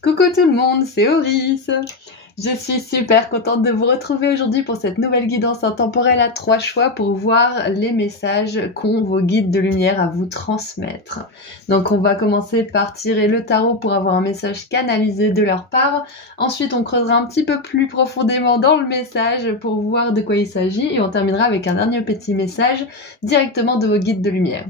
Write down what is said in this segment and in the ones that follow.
Coucou tout le monde, c'est Oris. Je suis super contente de vous retrouver aujourd'hui pour cette nouvelle guidance intemporelle à 3 choix pour voir les messages qu'ont vos guides de lumière à vous transmettre. Donc on va commencer par tirer le tarot pour avoir un message canalisé de leur part. Ensuite on creusera un petit peu plus profondément dans le message pour voir de quoi il s'agit et on terminera avec un dernier petit message directement de vos guides de lumière.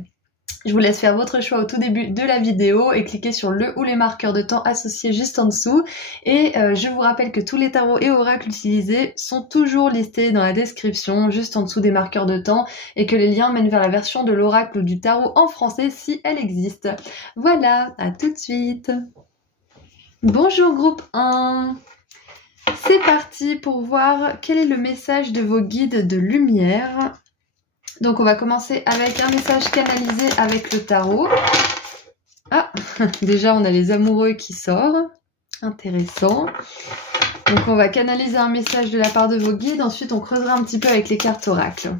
Je vous laisse faire votre choix au tout début de la vidéo et cliquer sur le ou les marqueurs de temps associés juste en dessous. Et je vous rappelle que tous les tarots et oracles utilisés sont toujours listés dans la description, juste en dessous des marqueurs de temps, et que les liens mènent vers la version de l'oracle ou du tarot en français si elle existe. Voilà, à tout de suite. Bonjour groupe 1. C'est parti pour voir quel est le message de vos guides de lumière. Donc on va commencer avec un message canalisé avec le tarot. Ah, déjà on a les amoureux qui sortent. Intéressant. Donc on va canaliser un message de la part de vos guides. Ensuite on creusera un petit peu avec les cartes oracles.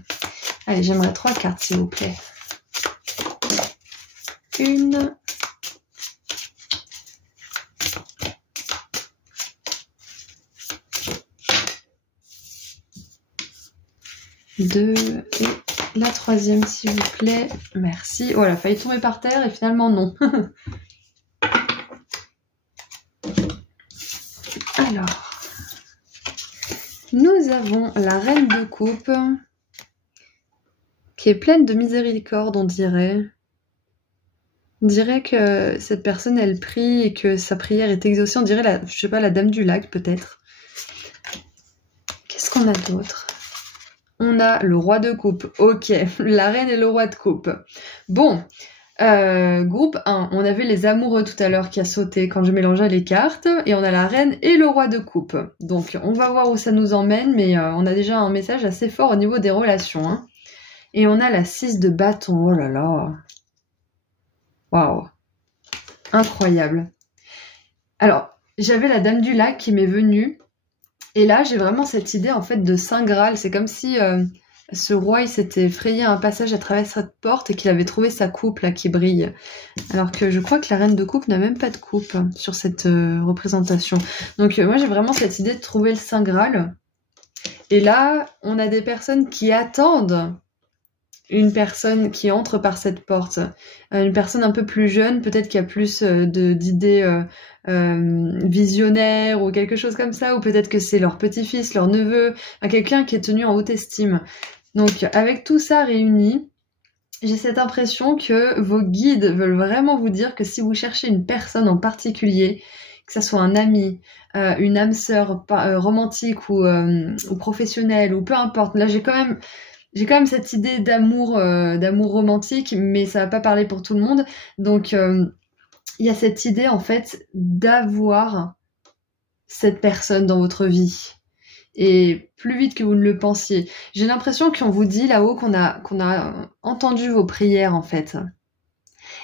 Allez, j'aimerais 3 cartes s'il vous plaît. 1. 2 et la 3e s'il vous plaît. Merci. Oh, elle a failli tomber par terre et finalement non. Alors, nous avons la reine de coupe qui est pleine de miséricorde, on dirait. On dirait que cette personne, elle prie et que sa prière est exaucée. On dirait, je sais pas, la dame du lac peut-être. Qu'est-ce qu'on a d'autre ? On a le roi de coupe, ok, la reine et le roi de coupe. Bon, groupe 1, on avait les amoureux tout à l'heure qui a sauté quand je mélangeais les cartes, et on a la reine et le roi de coupe. Donc on va voir où ça nous emmène, mais on a déjà un message assez fort au niveau des relations. Hein. Et on a la 6 de bâton, oh là là. Waouh, incroyable. Alors, j'avais la dame du lac qui m'est venue. Et là, j'ai vraiment cette idée en fait de Saint Graal. C'est comme si ce roi, il s'était frayé un passage à travers cette porte et qu'il avait trouvé sa coupe là qui brille. Alors que je crois que la reine de coupe n'a même pas de coupe sur cette représentation. Donc moi, j'ai vraiment cette idée de trouver le Saint Graal. Et là, on a des personnes qui attendent une personne qui entre par cette porte. Une personne un peu plus jeune, peut-être qui a plus d'idées visionnaires ou quelque chose comme ça, ou peut-être que c'est leur petit-fils, leur neveu, quelqu'un qui est tenu en haute estime. Donc avec tout ça réuni, j'ai cette impression que vos guides veulent vraiment vous dire que si vous cherchez une personne en particulier, que ça soit un ami, une âme sœur romantique ou professionnelle, ou peu importe, là j'ai quand même cette idée d'amour romantique, mais ça va pas parler pour tout le monde. Donc, il y a cette idée, en fait, d'avoir cette personne dans votre vie. Et plus vite que vous ne le pensiez. J'ai l'impression qu'on vous dit là-haut qu'on a entendu vos prières, en fait.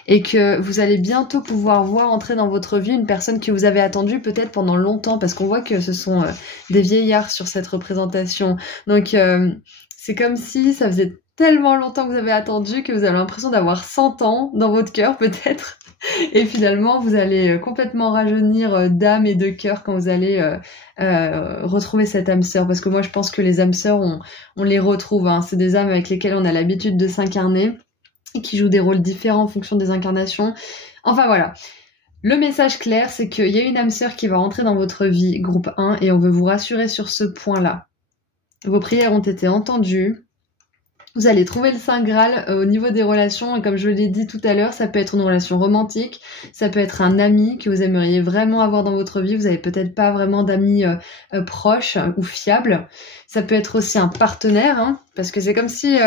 Et que vous allez bientôt pouvoir voir entrer dans votre vie une personne que vous avez attendue peut-être pendant longtemps, parce qu'on voit que ce sont des vieillards sur cette représentation. Donc, c'est comme si ça faisait tellement longtemps que vous avez attendu que vous avez l'impression d'avoir 100 ans dans votre cœur peut-être. Et finalement, vous allez complètement rajeunir d'âme et de cœur quand vous allez retrouver cette âme sœur. Parce que moi, je pense que les âmes sœurs, on les retrouve. Hein. C'est des âmes avec lesquelles on a l'habitude de s'incarner et qui jouent des rôles différents en fonction des incarnations. Enfin voilà. Le message clair, c'est qu'il y a une âme sœur qui va rentrer dans votre vie, groupe 1, et on veut vous rassurer sur ce point-là. Vos prières ont été entendues. Vous allez trouver le Saint Graal au niveau des relations. Et comme je l'ai dit tout à l'heure, ça peut être une relation romantique. Ça peut être un ami que vous aimeriez vraiment avoir dans votre vie. Vous avez peut-être pas vraiment d'amis proches ou fiables. Ça peut être aussi un partenaire, hein, parce que c'est comme si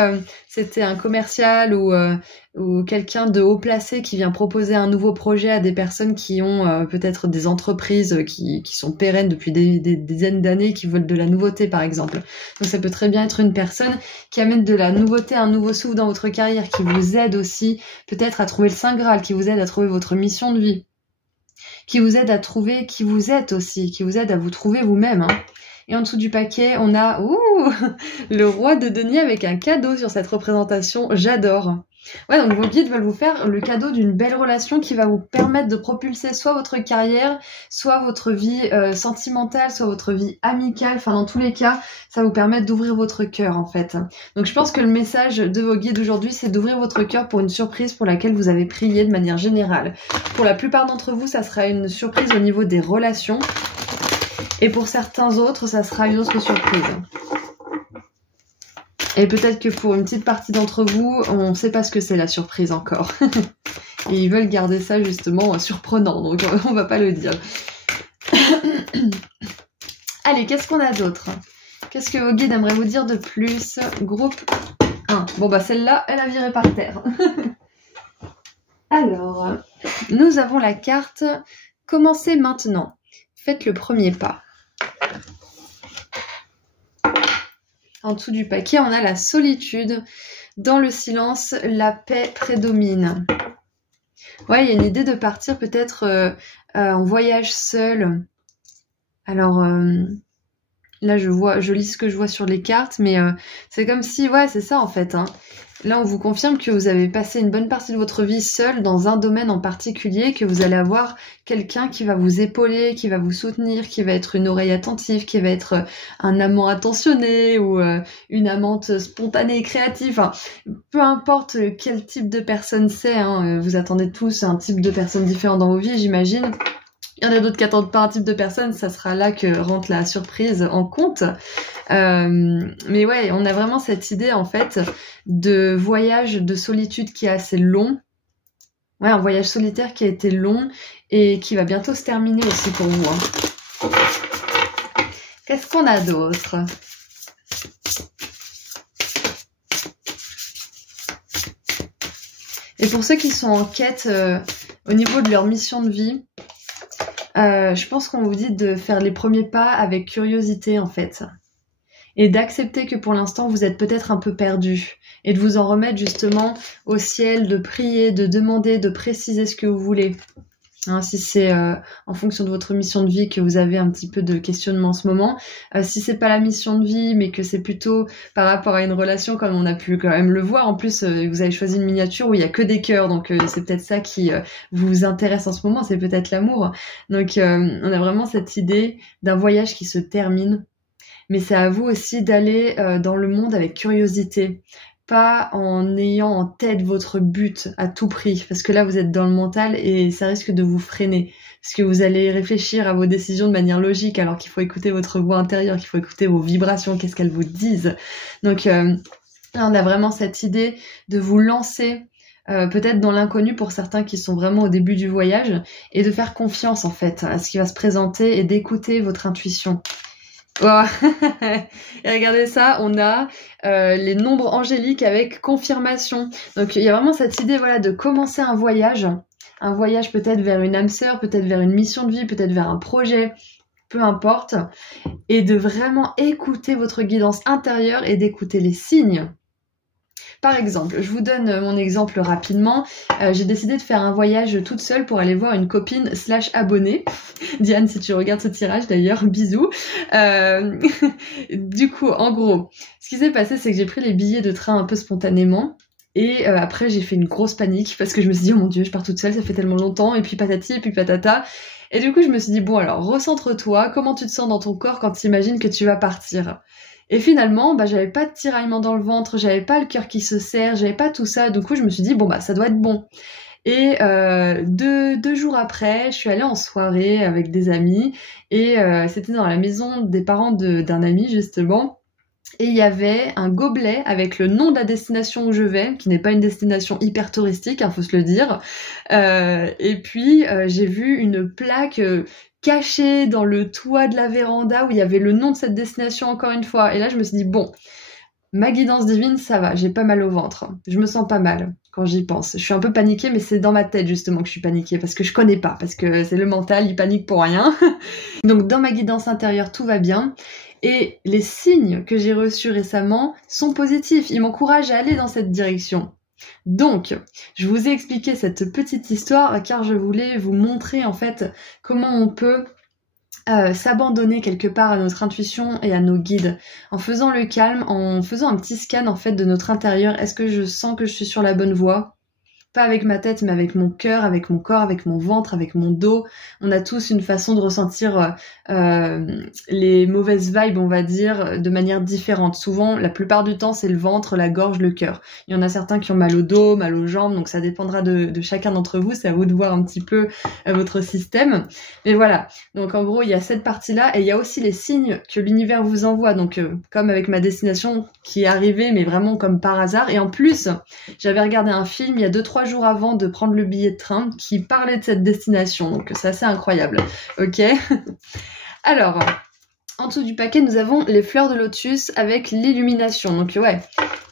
c'était un commercial ou quelqu'un de haut placé qui vient proposer un nouveau projet à des personnes qui ont peut-être des entreprises qui sont pérennes depuis des dizaines d'années, qui veulent de la nouveauté par exemple. Donc ça peut très bien être une personne qui amène de la nouveauté, un nouveau souffle dans votre carrière, qui vous aide aussi peut-être à trouver le Saint Graal, qui vous aide à trouver votre mission de vie, qui vous aide à trouver qui vous êtes aussi, qui vous aide à vous trouver vous-même. Hein. Et en dessous du paquet, on a le roi de denier avec un cadeau sur cette représentation. J'adore. Ouais, donc vos guides veulent vous faire le cadeau d'une belle relation qui va vous permettre de propulser soit votre carrière, soit votre vie sentimentale, soit votre vie amicale. Enfin, dans tous les cas, ça va vous permettre d'ouvrir votre cœur, en fait. Donc, je pense que le message de vos guides aujourd'hui, c'est d'ouvrir votre cœur pour une surprise pour laquelle vous avez prié de manière générale. Pour la plupart d'entre vous, ça sera une surprise au niveau des relations. Et pour certains autres, ça sera une autre surprise. Et peut-être que pour une petite partie d'entre vous, on ne sait pas ce que c'est la surprise encore. Et ils veulent garder ça justement surprenant, donc on va pas le dire. Allez, qu'est-ce qu'on a d'autre? Qu'est-ce que vos guides aimeraient vous dire de plus? Groupe 1. Bon bah celle-là, elle a viré par terre. Alors, nous avons la carte « Commencez maintenant ». Faites le premier pas. En dessous du paquet, on a la solitude. Dans le silence, la paix prédomine. Ouais, il y a une idée de partir peut-être en voyage seul. Alors, là, je lis ce que je vois sur les cartes, mais c'est comme si, ouais, c'est ça en fait. Hein. Là, on vous confirme que vous avez passé une bonne partie de votre vie seul dans un domaine en particulier, que vous allez avoir quelqu'un qui va vous épauler, qui va vous soutenir, qui va être une oreille attentive, qui va être un amant attentionné ou une amante spontanée et créative. Enfin, peu importe quel type de personne c'est, hein, vous attendez tous un type de personne différent dans vos vies, j'imagine. Il y en a d'autres qui attendent pas un type de personne, ça sera là que rentre la surprise en compte. Mais ouais, on a vraiment cette idée en fait de voyage de solitude qui est assez long. Ouais, un voyage solitaire qui a été long et qui va bientôt se terminer aussi pour vous. Hein. Qu'est-ce qu'on a d'autre? Et pour ceux qui sont en quête au niveau de leur mission de vie, je pense qu'on vous dit de faire les premiers pas avec curiosité en fait. Et d'accepter que pour l'instant vous êtes peut-être un peu perdu. Et de vous en remettre justement au ciel, de prier, de demander, de préciser ce que vous voulez. Hein, si c'est en fonction de votre mission de vie que vous avez un petit peu de questionnement en ce moment. Si c'est pas la mission de vie, mais que c'est plutôt par rapport à une relation comme on a pu quand même le voir. En plus, vous avez choisi une miniature où il y a que des cœurs, donc c'est peut-être ça qui vous intéresse en ce moment, c'est peut-être l'amour. Donc on a vraiment cette idée d'un voyage qui se termine. Mais c'est à vous aussi d'aller dans le monde avec curiosité. Pas en ayant en tête votre but à tout prix, parce que là vous êtes dans le mental et ça risque de vous freiner, parce que vous allez réfléchir à vos décisions de manière logique alors qu'il faut écouter votre voix intérieure, qu'il faut écouter vos vibrations, qu'est-ce qu'elles vous disent. Donc là on a vraiment cette idée de vous lancer peut-être dans l'inconnu pour certains qui sont vraiment au début du voyage et de faire confiance en fait à ce qui va se présenter et d'écouter votre intuition. Oh. Et regardez ça, on a les nombres angéliques avec confirmation. Donc il y a vraiment cette idée voilà, de commencer un voyage peut-être vers une âme sœur, peut-être vers une mission de vie, peut-être vers un projet, peu importe, et de vraiment écouter votre guidance intérieure et d'écouter les signes. Par exemple, je vous donne mon exemple rapidement. J'ai décidé de faire un voyage toute seule pour aller voir une copine / abonnée. Diane, si tu regardes ce tirage d'ailleurs, bisous. Du coup, en gros, ce qui s'est passé, c'est que j'ai pris les billets de train un peu spontanément. Et après, j'ai fait une grosse panique parce que je me suis dit, oh mon Dieu, je pars toute seule, ça fait tellement longtemps. Et puis patati, et puis patata. Et du coup, je me suis dit, bon alors, recentre-toi. Comment tu te sens dans ton corps quand tu imagines que tu vas partir ? Et finalement, j'avais pas de tiraillement dans le ventre, j'avais pas le cœur qui se serre, j'avais pas tout ça. Du coup, je me suis dit, bon, ça doit être bon. Et deux jours après, je suis allée en soirée avec des amis. Et c'était dans la maison des parents d'un ami, justement. Et il y avait un gobelet avec le nom de la destination où je vais, qui n'est pas une destination hyper touristique, faut se le dire. Et puis, j'ai vu une plaque... cachée dans le toit de la véranda où il y avait le nom de cette destination encore une fois. Et là, je me suis dit, bon, ma guidance divine, ça va, j'ai pas mal au ventre. Je me sens pas mal quand j'y pense. Je suis un peu paniquée, mais c'est dans ma tête justement que je suis paniquée, parce que je connais pas, parce que c'est le mental, il panique pour rien. Donc dans ma guidance intérieure, tout va bien. Et les signes que j'ai reçus récemment sont positifs. Ils m'encouragent à aller dans cette direction. Donc, je vous ai expliqué cette petite histoire car je voulais vous montrer en fait comment on peut s'abandonner quelque part à notre intuition et à nos guides, en faisant le calme, en faisant un petit scan en fait de notre intérieur. Est-ce que je sens que je suis sur la bonne voie ? Pas avec ma tête, mais avec mon cœur, avec mon corps, avec mon ventre, avec mon dos. On a tous une façon de ressentir les mauvaises vibes, on va dire, de manière différente. Souvent, la plupart du temps, c'est le ventre, la gorge, le cœur. Il y en a certains qui ont mal au dos, mal aux jambes, donc ça dépendra de chacun d'entre vous. C'est à vous de voir un petit peu votre système. Mais voilà, donc en gros, il y a cette partie-là, et il y a aussi les signes que l'univers vous envoie. Donc, comme avec ma destination qui est arrivée, mais vraiment comme par hasard. Et en plus, j'avais regardé un film il y a 2-3 jours avant de prendre le billet de train qui parlait de cette destination, donc c'est assez incroyable, ok. Alors, en dessous du paquet, nous avons les fleurs de lotus avec l'illumination, donc ouais,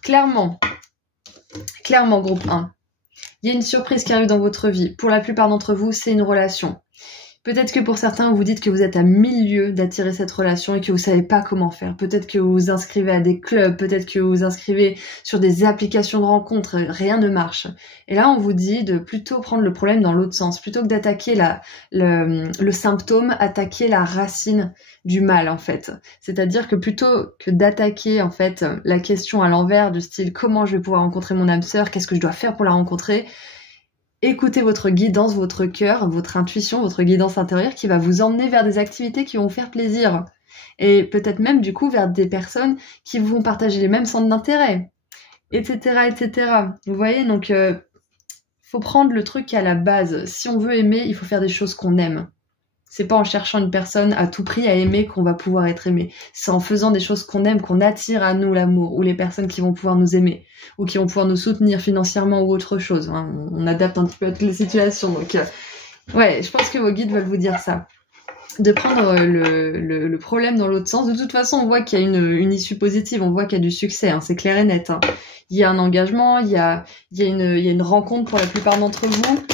clairement, groupe 1, il y a une surprise qui arrive dans votre vie. Pour la plupart d'entre vous, c'est une relation. Peut-être que pour certains, vous dites que vous êtes à 1000 lieues d'attirer cette relation et que vous savez pas comment faire. Peut-être que vous vous inscrivez à des clubs, peut-être que vous vous inscrivez sur des applications de rencontres, rien ne marche. Et là, on vous dit de plutôt prendre le problème dans l'autre sens. Plutôt que d'attaquer le symptôme, attaquer la racine du mal, en fait. C'est-à-dire que plutôt que d'attaquer, en fait, la question à l'envers du style « Comment je vais pouvoir rencontrer mon âme sœur ? Qu'est-ce que je dois faire pour la rencontrer ?» Écoutez votre guidance, votre cœur, votre intuition, votre guidance intérieure qui va vous emmener vers des activités qui vont vous faire plaisir. Et peut-être même du coup vers des personnes qui vont partager les mêmes centres d'intérêt, etc., etc. Vous voyez, donc faut prendre le truc à la base. Si on veut aimer, il faut faire des choses qu'on aime. C'est pas en cherchant une personne à tout prix à aimer qu'on va pouvoir être aimé. C'est en faisant des choses qu'on aime, qu'on attire à nous l'amour, ou les personnes qui vont pouvoir nous aimer, ou qui vont pouvoir nous soutenir financièrement ou autre chose. Hein. On adapte un petit peu à toutes les situations. Donc, ouais, je pense que vos guides veulent vous dire ça. De prendre le problème dans l'autre sens. De toute façon, on voit qu'il y a une issue positive, on voit qu'il y a du succès, hein, c'est clair et net. Hein. Il y a un engagement, il y a une rencontre pour la plupart d'entre vous.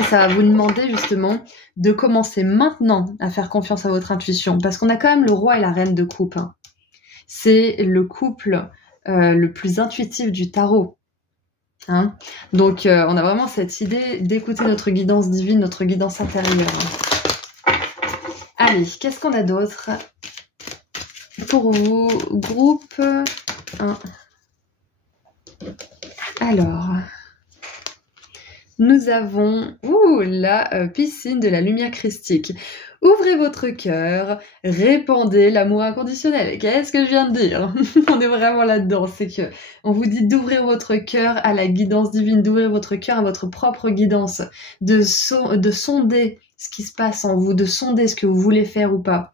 Et ça va vous demander justement de commencer maintenant à faire confiance à votre intuition. Parce qu'on a quand même le roi et la reine de coupe. Hein. C'est le couple le plus intuitif du tarot. Hein. Donc on a vraiment cette idée d'écouter notre guidance divine, notre guidance intérieure. Allez, qu'est-ce qu'on a d'autre pour vous, groupe 1. Alors... nous avons la piscine de la lumière christique. Ouvrez votre cœur, répandez l'amour inconditionnel. Qu'est-ce que je viens de dire? On est vraiment là-dedans. C'est que on vous dit d'ouvrir votre cœur à la guidance divine, d'ouvrir votre cœur à votre propre guidance, de sonder ce qui se passe en vous, de sonder ce que vous voulez faire ou pas.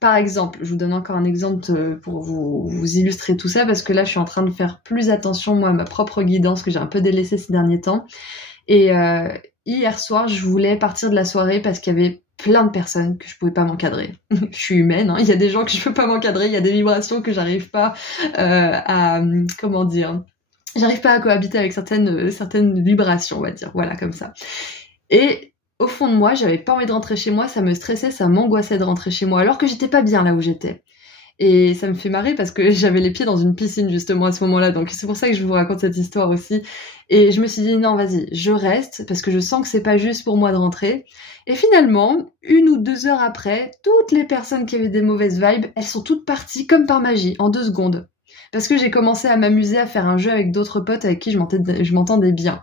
Par exemple, je vous donne encore un exemple pour vous illustrer tout ça, parce que là, je suis en train de faire plus attention, moi, à ma propre guidance, que j'ai un peu délaissée ces derniers temps. Et hier soir, je voulais partir de la soirée parce qu'il y avait plein de personnes que je pouvais pas m'encadrer. Je suis humaine, hein, il y a des gens que je peux pas m'encadrer, il y a des vibrations que j'arrive pas comment dire, j'arrive pas à cohabiter avec certaines vibrations, on va dire, voilà, comme ça. Et au fond de moi, j'avais pas envie de rentrer chez moi, ça me stressait, ça m'angoissait de rentrer chez moi, alors que j'étais pas bien là où j'étais. Et ça me fait marrer parce que j'avais les pieds dans une piscine justement à ce moment-là, donc c'est pour ça que je vous raconte cette histoire aussi. Et je me suis dit non, vas-y, je reste parce que je sens que c'est pas juste pour moi de rentrer. Et finalement, 1 ou 2 heures après, toutes les personnes qui avaient des mauvaises vibes, elles sont toutes parties comme par magie, en 2 secondes. Parce que j'ai commencé à m'amuser à faire un jeu avec d'autres potes avec qui je m'entendais bien.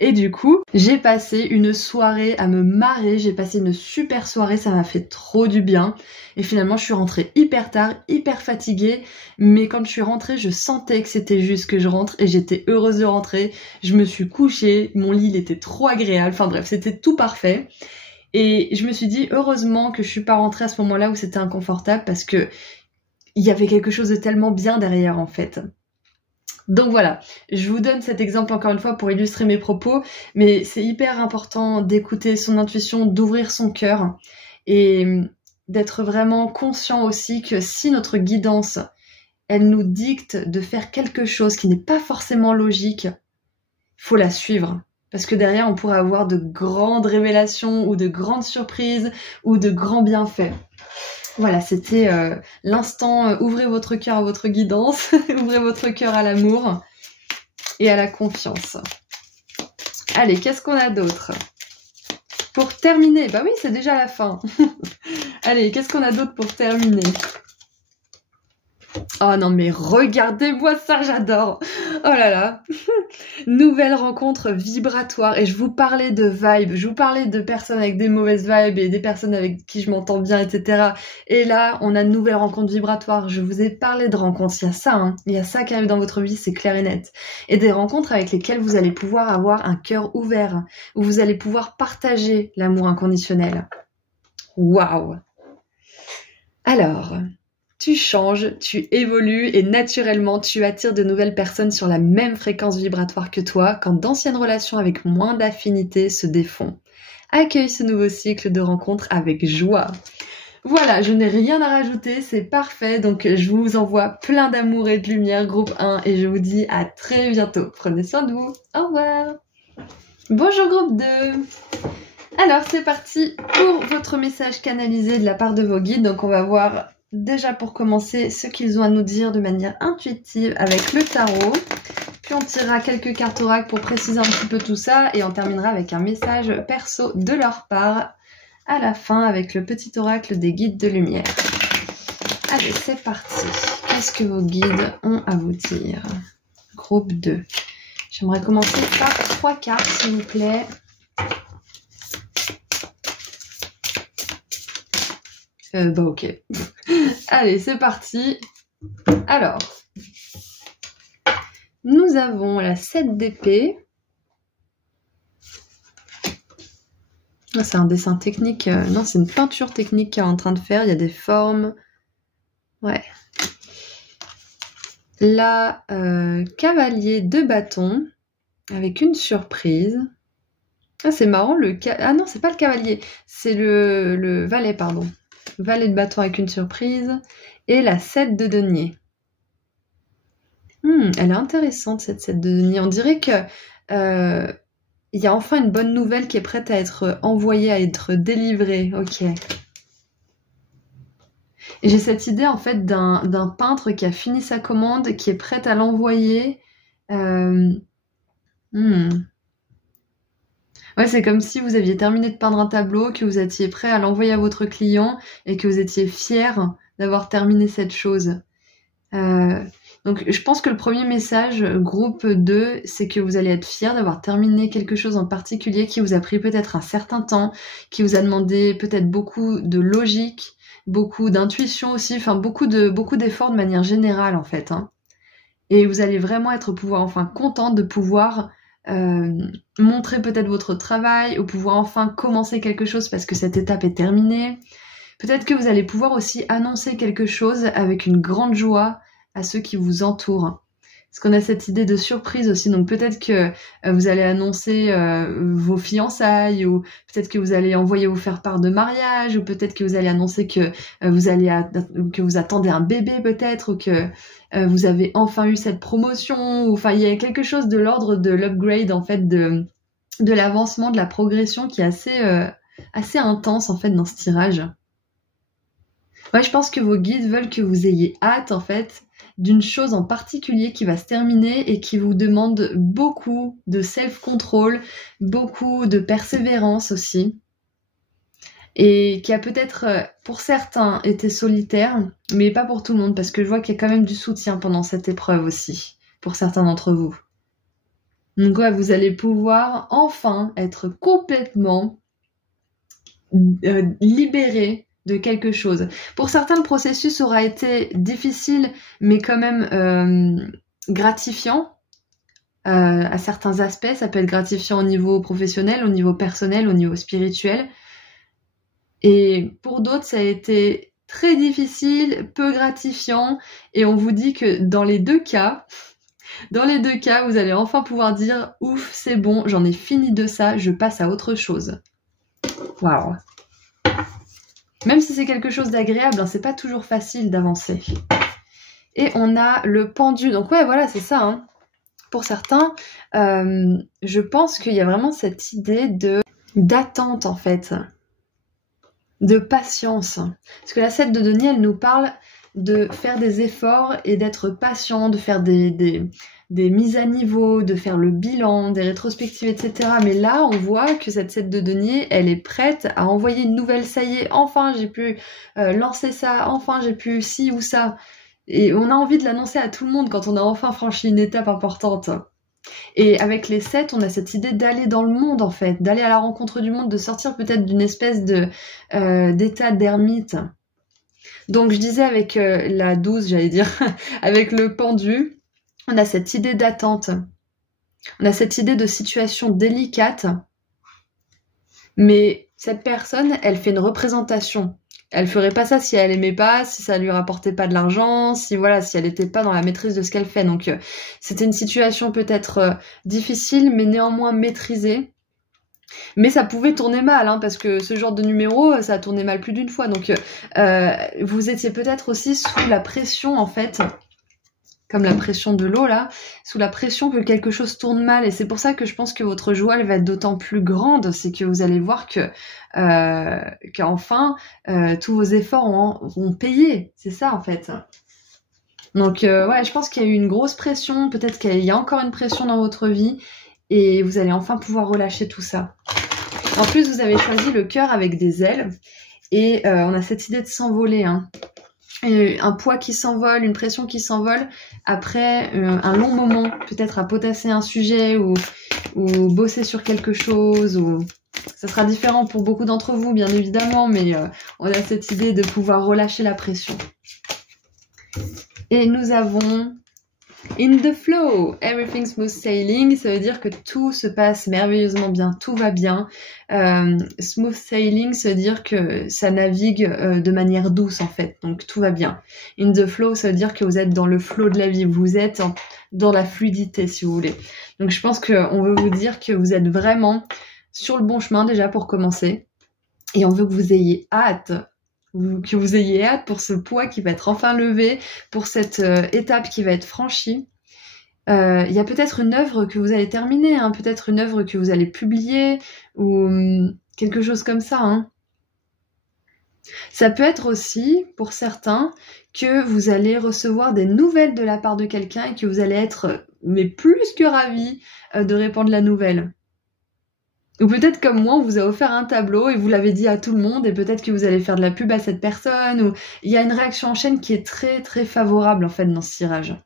Et du coup, j'ai passé une soirée à me marrer, j'ai passé une super soirée, ça m'a fait trop du bien. Et finalement, je suis rentrée hyper tard, hyper fatiguée, mais quand je suis rentrée, je sentais que c'était juste que je rentre et j'étais heureuse de rentrer. Je me suis couchée, mon lit il était trop agréable, enfin bref, c'était tout parfait. Et je me suis dit, heureusement que je suis pas rentrée à ce moment-là où c'était inconfortable, parce que il y avait quelque chose de tellement bien derrière en fait. Donc voilà, je vous donne cet exemple encore une fois pour illustrer mes propos, mais c'est hyper important d'écouter son intuition, d'ouvrir son cœur et d'être vraiment conscient aussi que si notre guidance, elle nous dicte de faire quelque chose qui n'est pas forcément logique, il faut la suivre. Parce que derrière, on pourrait avoir de grandes révélations ou de grandes surprises ou de grands bienfaits. Voilà, c'était l'instant ouvrez votre cœur à votre guidance, ouvrez votre cœur à l'amour et à la confiance. Allez, qu'est-ce qu'on a d'autre? Pour terminer, bah oui, c'est déjà la fin. Allez, qu'est-ce qu'on a d'autre pour terminer? Oh non, mais regardez-moi ça, j'adore. Oh là là. Nouvelle rencontre vibratoire. Et je vous parlais de vibes. Je vous parlais de personnes avec des mauvaises vibes et des personnes avec qui je m'entends bien, etc. Et là, on a une nouvelle rencontre vibratoire. Je vous ai parlé de rencontres. Il y a ça, hein. Il y a ça qui arrive dans votre vie, c'est clair et net. Et des rencontres avec lesquelles vous allez pouvoir avoir un cœur ouvert. Où vous allez pouvoir partager l'amour inconditionnel. Waouh. Alors... tu changes, tu évolues et naturellement tu attires de nouvelles personnes sur la même fréquence vibratoire que toi quand d'anciennes relations avec moins d'affinité se défont. Accueille ce nouveau cycle de rencontres avec joie. Voilà, je n'ai rien à rajouter, c'est parfait, donc je vous envoie plein d'amour et de lumière, groupe 1, et je vous dis à très bientôt. Prenez soin de vous, au revoir. Bonjour groupe 2. Alors c'est parti pour votre message canalisé de la part de vos guides, donc on va voir... déjà pour commencer, ce qu'ils ont à nous dire de manière intuitive avec le tarot. Puis on tirera quelques cartes oracle pour préciser un petit peu tout ça. Et on terminera avec un message perso de leur part à la fin avec le petit oracle des guides de lumière. Allez, c'est parti. Qu'est-ce que vos guides ont à vous dire? Groupe 2. J'aimerais commencer par 3 cartes, s'il vous plaît. Bah ok. Allez, c'est parti. Alors, nous avons la 7 d'épée. Ah, c'est un dessin technique. Non, c'est une peinture technique qu'elle est en train de faire. Il y a des formes. Ouais. La cavalier de bâton avec une surprise. Ah, c'est marrant. Ah non, c'est pas le cavalier. C'est le valet, pardon. Valet de bâton avec une surprise. Et la 7 de denier. Elle est intéressante cette 7 de denier. On dirait que il y a enfin une bonne nouvelle qui est prête à être envoyée, à être délivrée. Ok. Et j'ai cette idée en fait d'un peintre qui a fini sa commande, qui est prête à l'envoyer. Ouais, c'est comme si vous aviez terminé de peindre un tableau, que vous étiez prêt à l'envoyer à votre client et que vous étiez fier d'avoir terminé cette chose. Donc je pense que le premier message, groupe 2, c'est que vous allez être fier d'avoir terminé quelque chose en particulier qui vous a pris peut-être un certain temps, qui vous a demandé peut-être beaucoup de logique, beaucoup d'intuition aussi, enfin beaucoup d'efforts de manière générale en fait. Hein. Et vous allez vraiment être content de pouvoir montrer peut-être votre travail ou pouvoir enfin commencer quelque chose parce que cette étape est terminée. Peut-être que vous allez pouvoir aussi annoncer quelque chose avec une grande joie à ceux qui vous entourent. Parce qu'on a cette idée de surprise aussi, donc peut-être que vous allez annoncer vos fiançailles, ou peut-être que vous allez envoyer vous faire part de mariage, ou peut-être que vous allez annoncer que vous attendez un bébé peut-être, ou que vous avez enfin eu cette promotion, ou enfin il y a quelque chose de l'ordre de l'upgrade en fait, de l'avancement, de la progression qui est assez intense en fait dans ce tirage. Ouais, je pense que vos guides veulent que vous ayez hâte en fait d'une chose en particulier qui va se terminer et qui vous demande beaucoup de self-control, beaucoup de persévérance aussi. Et qui a peut-être, pour certains, été solitaire, mais pas pour tout le monde, parce que je vois qu'il y a quand même du soutien pendant cette épreuve aussi, pour certains d'entre vous. Donc ouais, vous allez pouvoir enfin être complètement libéré de quelque chose. Pour certains, le processus aura été difficile, mais quand même gratifiant à certains aspects. Ça peut être gratifiant au niveau professionnel, au niveau personnel, au niveau spirituel. Et pour d'autres, ça a été très difficile, peu gratifiant. Et on vous dit que dans les deux cas, vous allez enfin pouvoir dire « Ouf, c'est bon, j'en ai fini de ça, je passe à autre chose. » Waouh. Même si c'est quelque chose d'agréable, hein, c'est pas toujours facile d'avancer. Et on a le pendu. Donc ouais, voilà, c'est ça. Hein. Pour certains, je pense qu'il y a vraiment cette idée d'attente, en fait. De patience. Parce que la 7 de denier, elle nous parle de faire des efforts et d'être patient, de faire des mises à niveau, de faire le bilan, des rétrospectives, etc. Mais là, on voit que cette 7 de denier, elle est prête à envoyer une nouvelle, ça y est, enfin j'ai pu lancer ça, enfin j'ai pu ci ou ça. Et on a envie de l'annoncer à tout le monde quand on a enfin franchi une étape importante. Et avec les 7, on a cette idée d'aller dans le monde, en fait, d'aller à la rencontre du monde, de sortir peut-être d'une espèce de d'état d'ermite. Donc je disais avec la 12, j'allais dire, avec le pendu, on a cette idée d'attente. On a cette idée de situation délicate. Mais cette personne, elle fait une représentation. Elle ferait pas ça si elle aimait pas, si ça lui rapportait pas de l'argent, si voilà, si elle était pas dans la maîtrise de ce qu'elle fait. Donc c'était une situation peut-être difficile, mais néanmoins maîtrisée. Mais ça pouvait tourner mal, hein, parce que ce genre de numéro, ça a tourné mal plus d'une fois. Donc vous étiez peut-être aussi sous la pression, en fait, comme la pression de l'eau là, sous la pression que quelque chose tourne mal. Et c'est pour ça que je pense que votre joie, elle va être d'autant plus grande, c'est que vous allez voir que qu'enfin tous vos efforts vont payer. C'est ça en fait. Donc ouais, je pense qu'il y a eu une grosse pression, peut-être qu'il y a encore une pression dans votre vie, et vous allez enfin pouvoir relâcher tout ça. En plus, vous avez choisi le cœur avec des ailes, et on a cette idée de s'envoler, hein. Un poids qui s'envole, une pression qui s'envole après un long moment, peut-être à potasser un sujet ou bosser sur quelque chose. Ou ça sera différent pour beaucoup d'entre vous, bien évidemment, mais on a cette idée de pouvoir relâcher la pression. Et nous avons In the flow, everything smooth sailing, ça veut dire que tout se passe merveilleusement bien, tout va bien. Smooth sailing, ça veut dire que ça navigue de manière douce en fait, donc tout va bien. In the flow, ça veut dire que vous êtes dans le flow de la vie, vous êtes dans la fluidité si vous voulez. Donc je pense qu'on veut vous dire que vous êtes vraiment sur le bon chemin déjà pour commencer, et on veut que vous ayez hâte pour ce poids qui va être enfin levé, pour cette étape qui va être franchie. Il y a peut-être une œuvre que vous allez terminer, hein, peut-être une œuvre que vous allez publier, ou quelque chose comme ça. Hein. Ça peut être aussi, pour certains, que vous allez recevoir des nouvelles de la part de quelqu'un et que vous allez être mais plus que ravis de répandre la nouvelle. Ou peut-être comme moi, on vous a offert un tableau et vous l'avez dit à tout le monde, et peut-être que vous allez faire de la pub à cette personne, ou il y a une réaction en chaîne qui est très très favorable en fait dans ce tirage.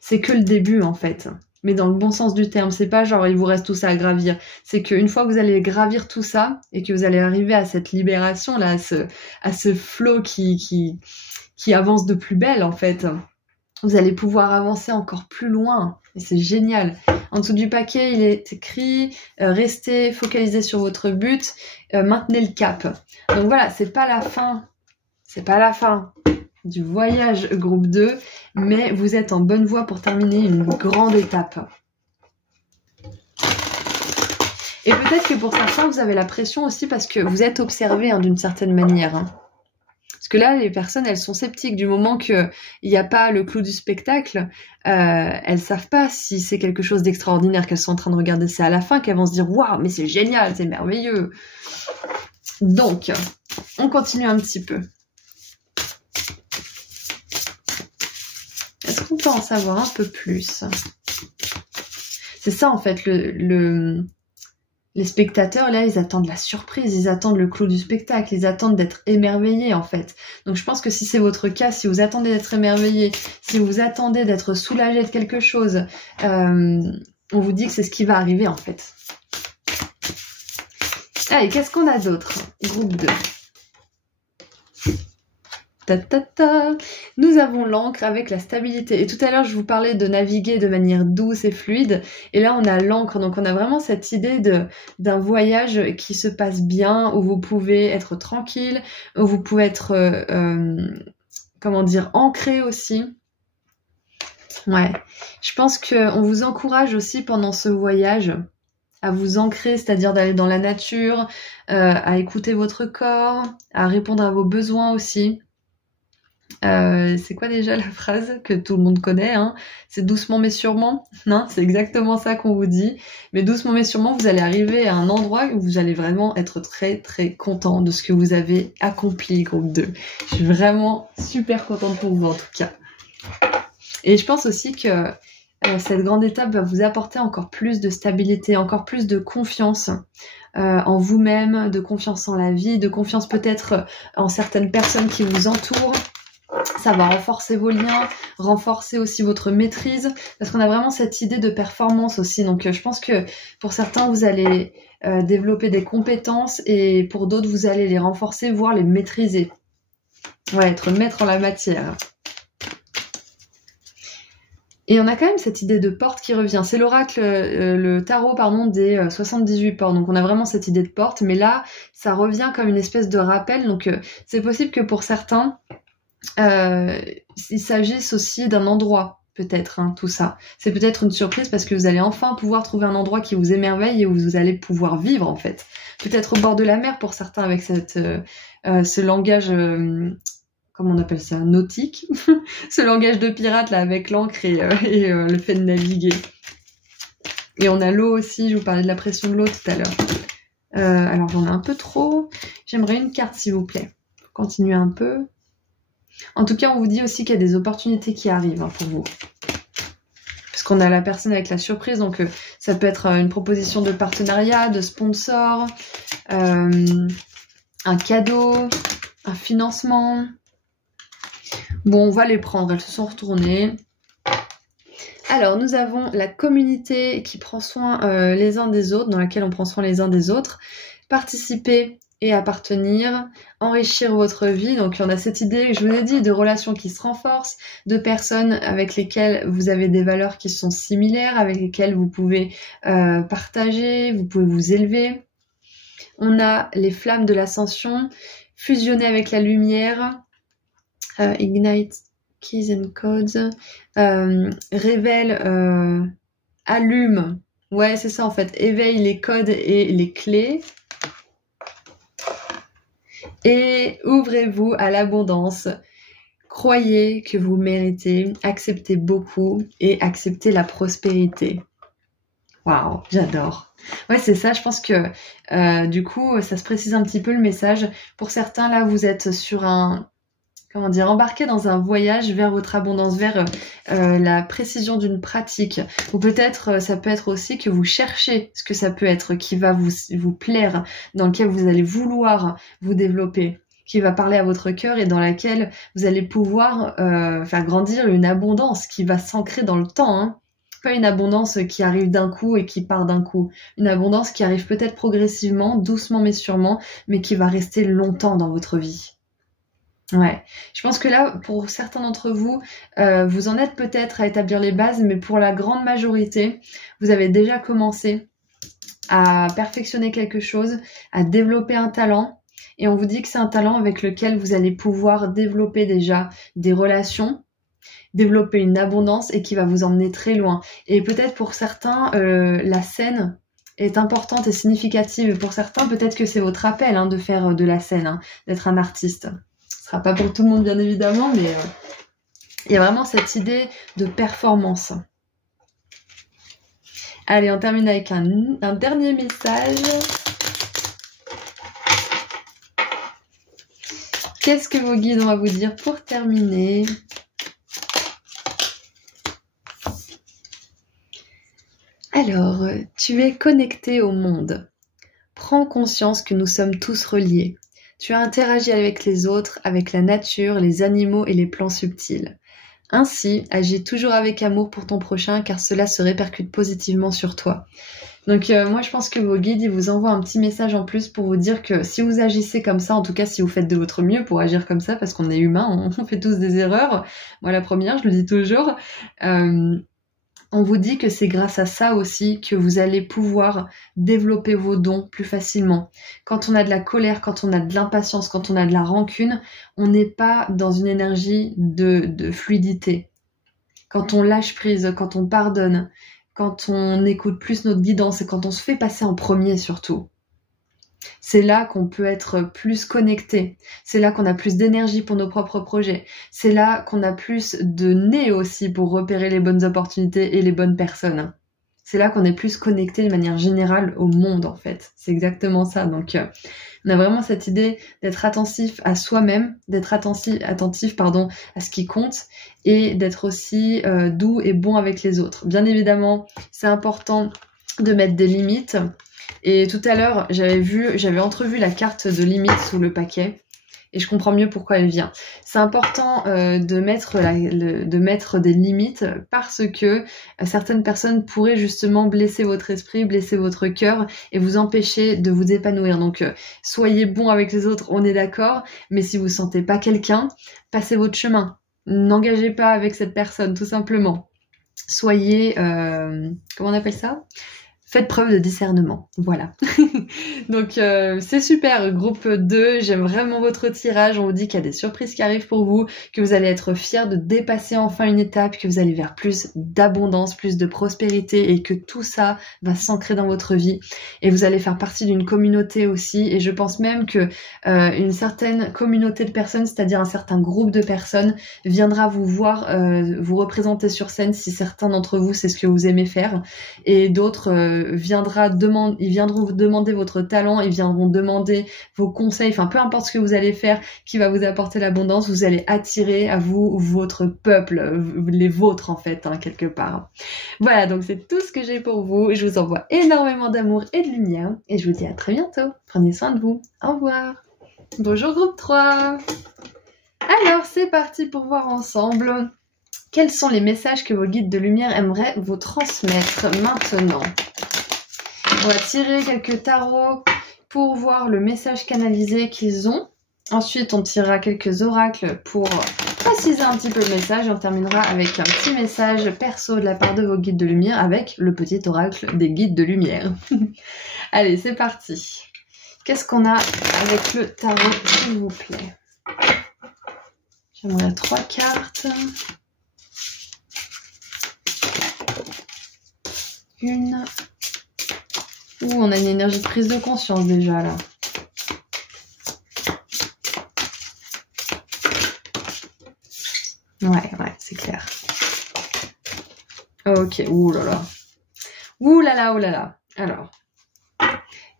C'est que le début en fait, mais dans le bon sens du terme. C'est pas genre il vous reste tout ça à gravir, c'est qu'une fois que vous allez gravir tout ça et que vous allez arriver à cette libération là, à ce flow qui avance de plus belle en fait, vous allez pouvoir avancer encore plus loin. Et c'est génial. En dessous du paquet, il est écrit restez focalisé sur votre but, maintenez le cap. Donc voilà, c'est pas la fin du voyage groupe 2, mais vous êtes en bonne voie pour terminer une grande étape. Et peut-être que pour certains, vous avez la pression aussi parce que vous êtes observé hein, d'une certaine manière. Hein. Parce que là, les personnes, elles sont sceptiques. Du moment qu'il n'y a pas le clou du spectacle, elles savent pas si c'est quelque chose d'extraordinaire qu'elles sont en train de regarder. C'est à la fin qu'elles vont se dire « Waouh, mais c'est génial, c'est merveilleux !» Donc, on continue un petit peu. Est-ce qu'on peut en savoir un peu plus? C'est ça, en fait, les spectateurs, là, ils attendent la surprise, ils attendent le clou du spectacle, ils attendent d'être émerveillés, en fait. Donc, je pense que si c'est votre cas, si vous attendez d'être émerveillé, si vous attendez d'être soulagé de quelque chose, on vous dit que c'est ce qui va arriver, en fait. Allez, qu'est-ce qu'on a d'autre? Groupe 2. Nous avons l'encre avec la stabilité. Et tout à l'heure, je vous parlais de naviguer de manière douce et fluide. Et là, on a l'encre. Donc, on a vraiment cette idée d'un voyage qui se passe bien, où vous pouvez être tranquille, où vous pouvez être, comment dire, ancré aussi. Ouais. Je pense qu'on vous encourage aussi pendant ce voyage à vous ancrer, c'est-à-dire d'aller dans la nature, à écouter votre corps, à répondre à vos besoins aussi. C'est quoi déjà la phrase que tout le monde connaît hein? C'est doucement mais sûrement. Non, c'est exactement ça qu'on vous dit. Mais doucement mais sûrement, vous allez arriver à un endroit où vous allez vraiment être très très content de ce que vous avez accompli, groupe 2. Je suis vraiment super contente pour vous en tout cas. Et je pense aussi que cette grande étape va vous apporter encore plus de stabilité, encore plus de confiance en vous-même, de confiance en la vie, de confiance peut-être en certaines personnes qui vous entourent. Ça va renforcer vos liens, renforcer aussi votre maîtrise, parce qu'on a vraiment cette idée de performance aussi. Donc je pense que pour certains, vous allez développer des compétences et pour d'autres, vous allez les renforcer, voire les maîtriser. Ouais, être maître en la matière. Et on a quand même cette idée de porte qui revient. C'est l'oracle, le tarot, pardon, des 78 portes. Donc on a vraiment cette idée de porte, mais là, ça revient comme une espèce de rappel. Donc c'est possible que pour certains, il s'agisse aussi d'un endroit, peut-être, hein, tout ça. C'est peut-être une surprise parce que vous allez enfin pouvoir trouver un endroit qui vous émerveille et où vous allez pouvoir vivre, en fait. Peut-être au bord de la mer pour certains avec ce langage... comment on appelle ça, nautique, ce langage de pirate là avec l'encre et le fait de naviguer. Et on a l'eau aussi, je vous parlais de la pression de l'eau tout à l'heure. Alors j'en ai un peu trop, j'aimerais une carte s'il vous plaît. Continuez un peu. En tout cas, on vous dit aussi qu'il y a des opportunités qui arrivent hein, pour vous. Parce qu'on a la personne avec la surprise, donc ça peut être une proposition de partenariat, de sponsor, un cadeau, un financement. Bon, on va les prendre, elles se sont retournées. Alors, nous avons la communauté qui prend soin les uns des autres, dans laquelle on prend soin les uns des autres. Participer et appartenir, enrichir votre vie. Donc, on a cette idée, je vous ai dit, de relations qui se renforcent, de personnes avec lesquelles vous avez des valeurs qui sont similaires, avec lesquelles vous pouvez partager, vous pouvez vous élever. On a les flammes de l'ascension, fusionner avec la lumière. Ignite Keys and Codes, révèle, allume, ouais c'est ça en fait, éveille les codes et les clés, et ouvrez-vous à l'abondance, croyez que vous méritez, acceptez beaucoup et acceptez la prospérité. Waouh, j'adore. Ouais, c'est ça, je pense que du coup, ça se précise un petit peu le message. Pour certains, là, vous êtes sur embarqué dans un voyage vers votre abondance, vers la précision d'une pratique. Ou peut-être, ça peut être aussi que vous cherchez ce que ça peut être, qui va vous plaire, dans lequel vous allez vouloir vous développer, qui va parler à votre cœur et dans laquelle vous allez pouvoir faire grandir une abondance qui va s'ancrer dans le temps, hein. Pas une abondance qui arrive d'un coup et qui part d'un coup. Une abondance qui arrive peut-être progressivement, doucement mais sûrement, mais qui va rester longtemps dans votre vie. Ouais, je pense que là, pour certains d'entre vous, vous en êtes peut-être à établir les bases, mais pour la grande majorité, vous avez déjà commencé à perfectionner quelque chose, à développer un talent, et on vous dit que c'est un talent avec lequel vous allez pouvoir développer déjà des relations, développer une abondance et qui va vous emmener très loin. Et peut-être pour certains, la scène est importante et significative, et pour certains, peut-être que c'est votre appel hein, de faire de la scène, hein, d'être un artiste. Ce sera pas pour tout le monde bien évidemment, mais il y a vraiment cette idée de performance. Allez, on termine avec un dernier message. Qu'est-ce que vos guides ont à vous dire pour terminer? Alors, tu es connecté au monde. Prends conscience que nous sommes tous reliés. Tu as interagi avec les autres, avec la nature, les animaux et les plans subtils. Ainsi, agis toujours avec amour pour ton prochain car cela se répercute positivement sur toi. Donc moi je pense que vos guides ils vous envoient un petit message en plus pour vous dire que si vous agissez comme ça, en tout cas si vous faites de votre mieux pour agir comme ça, parce qu'on est humain, on fait tous des erreurs. Moi la première, je le dis toujours. On vous dit que c'est grâce à ça aussi que vous allez pouvoir développer vos dons plus facilement. Quand on a de la colère, quand on a de l'impatience, quand on a de la rancune, on n'est pas dans une énergie de fluidité. Quand on lâche prise, quand on pardonne, quand on écoute plus notre guidance et quand on se fait passer en premier surtout. C'est là qu'on peut être plus connecté. C'est là qu'on a plus d'énergie pour nos propres projets. C'est là qu'on a plus de nez aussi pour repérer les bonnes opportunités et les bonnes personnes. c'est là qu'on est plus connecté de manière générale au monde en fait. C'est exactement ça. Donc on a vraiment cette idée d'être attentif à soi-même, d'être attentif à ce qui compte et d'être aussi doux et bon avec les autres. Bien évidemment, c'est important de mettre des limites. Et tout à l'heure, j'avais entrevu la carte de limite sous le paquet. Et je comprends mieux pourquoi elle vient. C'est important de mettre des limites parce que certaines personnes pourraient justement blesser votre esprit, blesser votre cœur et vous empêcher de vous épanouir. Donc soyez bon avec les autres, on est d'accord, mais si vous sentez pas quelqu'un, passez votre chemin. N'engagez pas avec cette personne, tout simplement. Soyez, comment on appelle ça ? Faites preuve de discernement, voilà. Donc c'est super, groupe 2, j'aime vraiment votre tirage, on vous dit qu'il y a des surprises qui arrivent pour vous, que vous allez être fiers de dépasser enfin une étape, que vous allez vers plus d'abondance, plus de prospérité et que tout ça va s'ancrer dans votre vie. Et vous allez faire partie d'une communauté aussi, et je pense même que une certaine communauté de personnes, c'est-à-dire un certain groupe de personnes, viendra vous voir, vous représenter sur scène si certains d'entre vous c'est ce que vous aimez faire, et d'autres ils viendront vous demander votre talent, ils viendront demander vos conseils, enfin peu importe ce que vous allez faire qui va vous apporter l'abondance, vous allez attirer à vous votre peuple, les vôtres en fait, hein, quelque part. Voilà, donc c'est tout ce que j'ai pour vous, je vous envoie énormément d'amour et de lumière, et je vous dis à très bientôt, prenez soin de vous, au revoir. Bonjour groupe 3. Alors c'est parti pour voir ensemble quels sont les messages que vos guides de lumière aimeraient vous transmettre maintenant. On va tirer quelques tarots pour voir le message canalisé qu'ils ont. Ensuite, on tirera quelques oracles pour préciser un petit peu le message. Et on terminera avec un petit message perso de la part de vos guides de lumière avec le petit oracle des guides de lumière. Allez, c'est parti. Qu'est-ce qu'on a avec le tarot, s'il vous plaît? J'aimerais 3 cartes. Une. Ouh, on a une énergie de prise de conscience déjà là. Ouais, c'est clair. Ok, ouh là là. Ouh là là, ouh là là. Alors.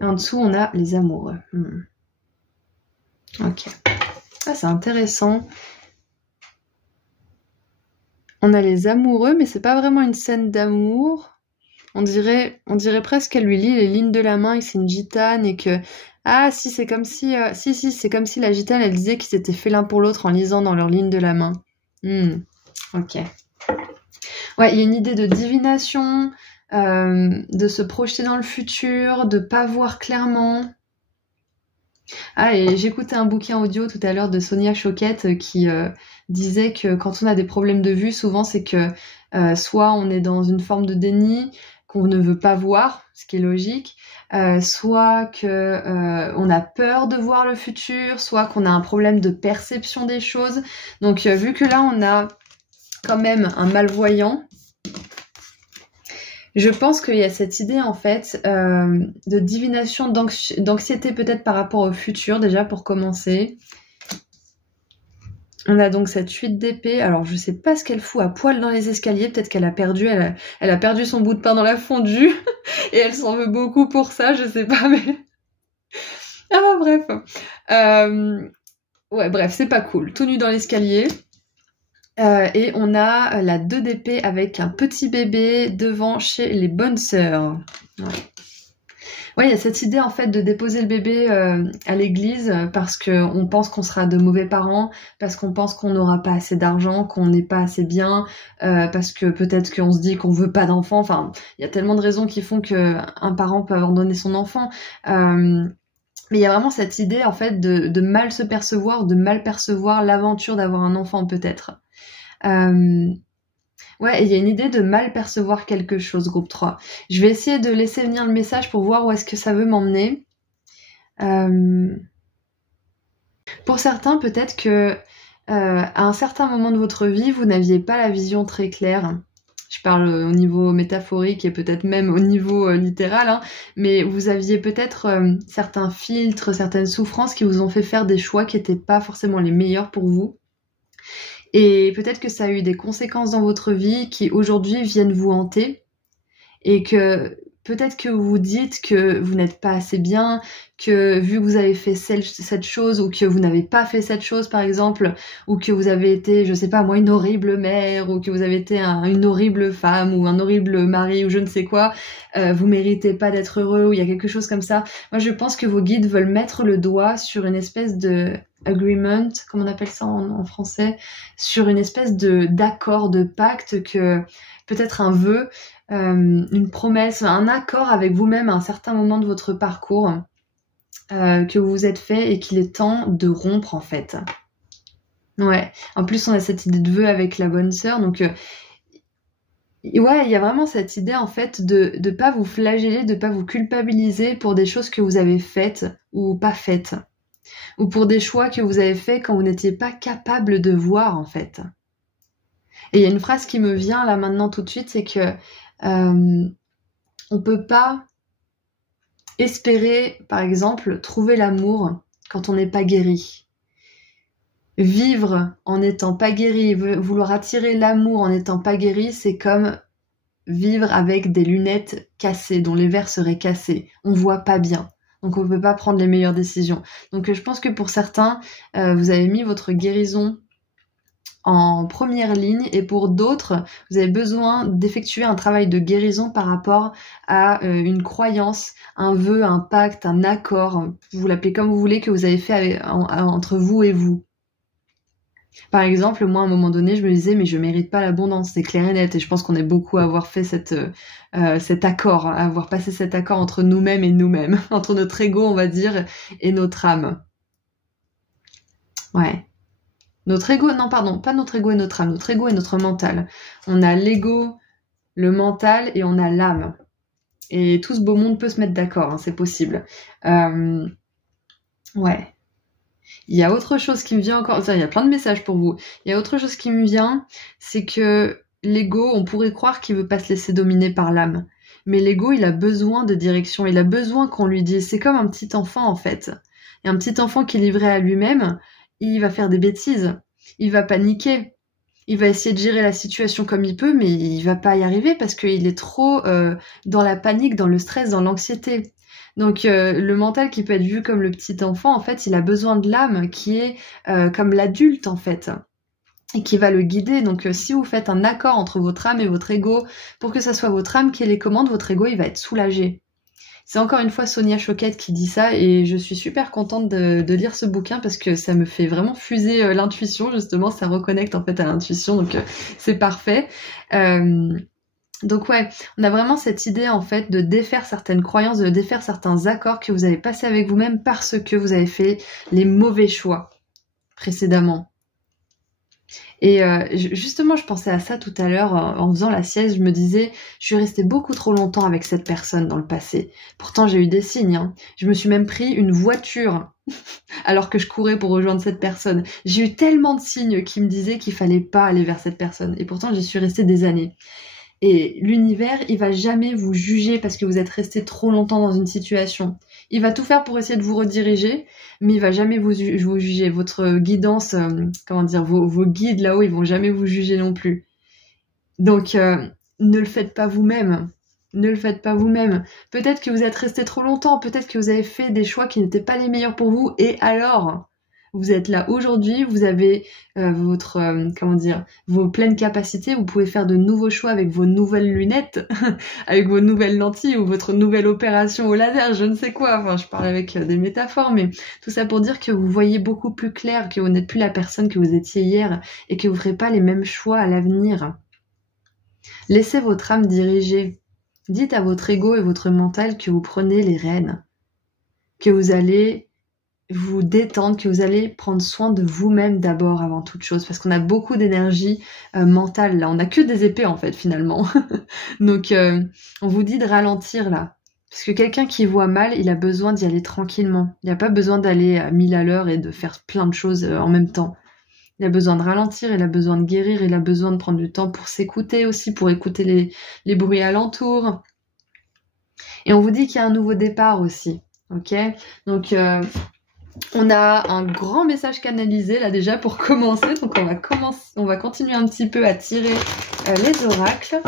Et en dessous, on a les amoureux. Ok. Ah, c'est intéressant. On a les amoureux, mais c'est pas vraiment une scène d'amour. On dirait presque qu'elle lui lit les lignes de la main et que c'est une gitane et que... Ah si, c'est comme si... c'est comme si la gitane, elle disait qu'ils s'étaient fait l'un pour l'autre en lisant dans leurs lignes de la main. Ok. Ouais, il y a une idée de divination, de se projeter dans le futur, de pas voir clairement. Ah, et j'écoutais un bouquin audio tout à l'heure de Sonia Choquette qui disait que quand on a des problèmes de vue, souvent c'est que soit on est dans une forme de déni, qu'on ne veut pas voir, ce qui est logique, soit que on a peur de voir le futur, soit qu'on a un problème de perception des choses. Donc vu que là on a quand même un malvoyant, je pense qu'il y a cette idée en fait de divination, d'anxiété peut-être par rapport au futur déjà pour commencer. On a donc cette 8 d'épée. Alors je sais pas ce qu'elle fout à poil dans les escaliers. Peut-être qu'elle a perdu, elle a perdu son bout de pain dans la fondue et elle s'en veut beaucoup pour ça. Je sais pas, mais ah bref. Ouais, bref, c'est pas cool. Tout nu dans l'escalier. Et on a la 2 d'épée avec un petit bébé devant chez les bonnes sœurs. Ouais, il y a cette idée en fait de déposer le bébé à l'église parce qu'on pense qu'on sera de mauvais parents, parce qu'on pense qu'on n'aura pas assez d'argent, qu'on n'est pas assez bien, parce que peut-être qu'on se dit qu'on veut pas d'enfant. Enfin, il y a tellement de raisons qui font qu'un parent peut abandonner son enfant. Mais il y a vraiment cette idée en fait de mal se percevoir, de mal percevoir l'aventure d'avoir un enfant peut-être. Ouais, il y a une idée de mal percevoir quelque chose, groupe 3. Je vais essayer de laisser venir le message pour voir où est-ce que ça veut m'emmener. Pour certains, peut-être que à un certain moment de votre vie, vous n'aviez pas la vision très claire. Je parle au niveau métaphorique et peut-être même au niveau littéral, hein, mais vous aviez peut-être certains filtres, certaines souffrances qui vous ont fait faire des choix qui n'étaient pas forcément les meilleurs pour vous. Et peut-être que ça a eu des conséquences dans votre vie qui aujourd'hui viennent vous hanter. et que peut-être que vous vous dites que vous n'êtes pas assez bien, que vu que vous avez fait cette chose ou que vous n'avez pas fait cette chose par exemple, ou que vous avez été, je sais pas moi, une horrible mère, ou que vous avez été une horrible femme ou un horrible mari ou je ne sais quoi, vous méritez pas d'être heureux ou il y a quelque chose comme ça. Moi je pense que vos guides veulent mettre le doigt sur une espèce de agreement, comme on appelle ça en français, sur une espèce d'accord, de pacte, que peut-être un vœu, une promesse, un accord avec vous-même à un certain moment de votre parcours que vous vous êtes fait et qu'il est temps de rompre en fait. Ouais, en plus on a cette idée de vœu avec la bonne sœur, donc ouais, il y a vraiment cette idée en fait de pas vous flageller, de pas vous culpabiliser pour des choses que vous avez faites ou pas faites, ou pour des choix que vous avez faits quand vous n'étiez pas capable de voir en fait. Et il y a une phrase qui me vient là maintenant tout de suite, c'est que on peut pas espérer, par exemple, trouver l'amour quand on n'est pas guéri. Vivre en n'étant pas guéri, vouloir attirer l'amour en n'étant pas guéri, c'est comme vivre avec des lunettes cassées, dont les verres seraient cassés. On voit pas bien. Donc on peut pas prendre les meilleures décisions. Donc je pense que pour certains, vous avez mis votre guérison en première ligne, et pour d'autres, vous avez besoin d'effectuer un travail de guérison par rapport à une croyance, un vœu, un pacte, un accord, vous l'appelez comme vous voulez, que vous avez fait entre vous et vous. Par exemple, moi à un moment donné, je me disais mais je mérite pas l'abondance, c'est clair et net, et je pense qu'on est beaucoup à avoir fait cet accord, à avoir passé cet accord entre nous-mêmes et nous-mêmes, entre notre ego on va dire et notre âme. Ouais. Notre ego, non pardon, pas notre ego et notre âme, notre ego et notre mental. On a l'ego, le mental et on a l'âme. Et tout ce beau monde peut se mettre d'accord, hein, c'est possible. Ouais. Il y a autre chose qui me vient encore, enfin, il y a plein de messages pour vous. Il y a autre chose qui me vient, c'est que l'ego, on pourrait croire qu'il veut pas se laisser dominer par l'âme. Mais l'ego, il a besoin de direction, il a besoin qu'on lui dise. C'est comme un petit enfant en fait. Et un petit enfant qui est livré à lui-même, il va faire des bêtises, il va paniquer, il va essayer de gérer la situation comme il peut, mais il va pas y arriver parce qu'il est trop dans la panique, dans le stress, dans l'anxiété. Donc le mental qui peut être vu comme le petit enfant, en fait, il a besoin de l'âme qui est comme l'adulte en fait, et qui va le guider. Donc si vous faites un accord entre votre âme et votre ego, pour que ça soit votre âme qui ait les commandes, votre ego il va être soulagé. C'est encore une fois Sonia Choquette qui dit ça, et je suis super contente de lire ce bouquin parce que ça me fait vraiment fuser l'intuition, justement, ça reconnecte en fait à l'intuition, donc c'est parfait. Donc ouais, on a vraiment cette idée en fait de défaire certaines croyances, de défaire certains accords que vous avez passés avec vous-même parce que vous avez fait les mauvais choix précédemment. Et justement, je pensais à ça tout à l'heure en faisant la sieste. Je me disais, je suis restée beaucoup trop longtemps avec cette personne dans le passé. Pourtant, j'ai eu des signes. Hein. Je me suis même pris une voiture alors que je courais pour rejoindre cette personne. J'ai eu tellement de signes qui me disaient qu'il fallait pas aller vers cette personne. Et pourtant, j'y suis restée des années. Et l'univers, il va jamais vous juger parce que vous êtes resté trop longtemps dans une situation. Il va tout faire pour essayer de vous rediriger, mais il va jamais vous juger. Votre guidance, vos guides là-haut, ils vont jamais vous juger non plus. Donc, ne le faites pas vous-même. Ne le faites pas vous-même. Peut-être que vous êtes resté trop longtemps, peut-être que vous avez fait des choix qui n'étaient pas les meilleurs pour vous, et alors vous êtes là aujourd'hui, vous avez vos pleines capacités, vous pouvez faire de nouveaux choix avec vos nouvelles lunettes, avec vos nouvelles lentilles ou votre nouvelle opération au laser, je ne sais quoi. Enfin, je parle avec des métaphores, mais tout ça pour dire que vous voyez beaucoup plus clair, que vous n'êtes plus la personne que vous étiez hier et que vous ne ferez pas les mêmes choix à l'avenir. Laissez votre âme diriger. Dites à votre ego et votre mental que vous prenez les rênes, que vous allez vous détendre, que vous allez prendre soin de vous-même d'abord avant toute chose, parce qu'on a beaucoup d'énergie mentale là, on n'a que des épées en fait finalement. Donc on vous dit de ralentir là, parce que quelqu'un qui voit mal, il a besoin d'y aller tranquillement, il n'a pas besoin d'aller à 1000 à l'heure et de faire plein de choses en même temps. Il a besoin de ralentir, il a besoin de guérir, il a besoin de prendre du temps pour s'écouter aussi, pour écouter les bruits alentours. Et on vous dit qu'il y a un nouveau départ aussi, ok? Donc on a un grand message canalisé là déjà pour commencer, donc on va continuer un petit peu à tirer les oracles.